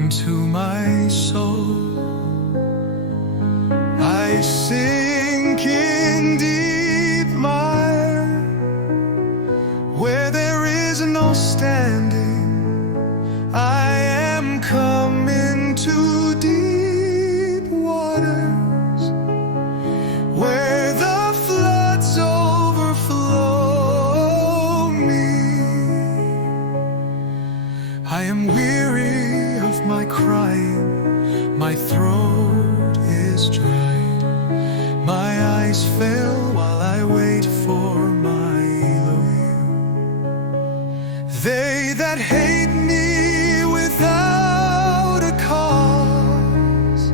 unto my soul. I sink in deep mire, where there is no standing. I am come into deep waters, where the floods overflow me. I am weary of my crying, my throat is dry. My eyes fail while I wait for my Elohiym. They that hate me without a cause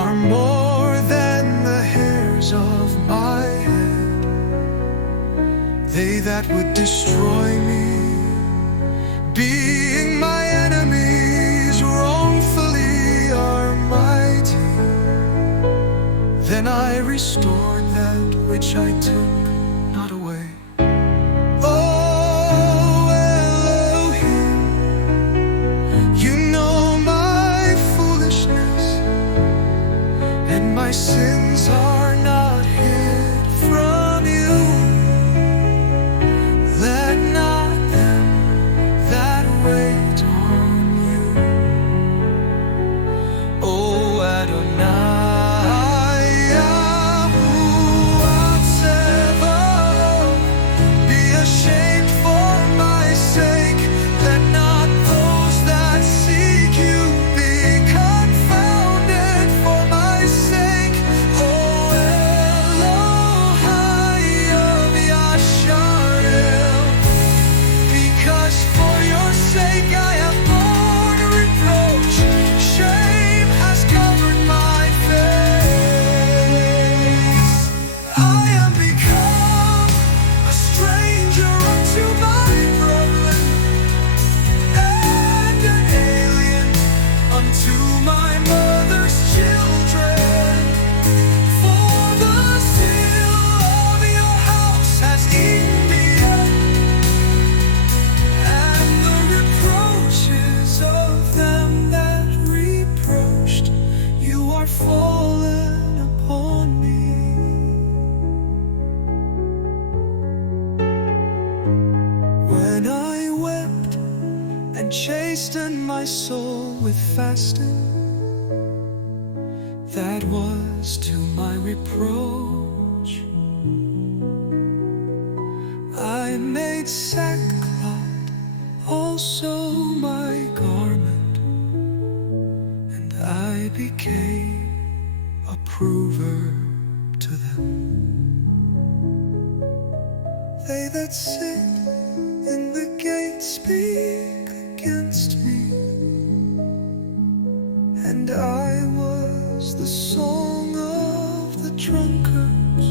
are more than the hairs of my head. They that would destroy me, being my enemies, wrongfully are mighty. Then I restored that which I took not away. Oh, Elohim, you know my foolishness, and my sins are not hid from you. Let not them that wait on you, oh Adonai Yahuah Tseva'oth, be ashamed for my sake. Let not those that seek you be confounded for my sake. Oh Elohai of Yashar'el, because for your sake I have borne reproach. Shame has covered my face. I am become a stranger unto my brethren, and an alien unto my mother's children. For the zeal of your house has eaten me up, and the reproaches of them that reproached you are fallen upon me. When I wept and chastened my soul with fasting, that was to my reproach. I made sackcloth also my garment, and I became a proverb to them. They that sit in the gate speak against me, and I was the song of the drunkards.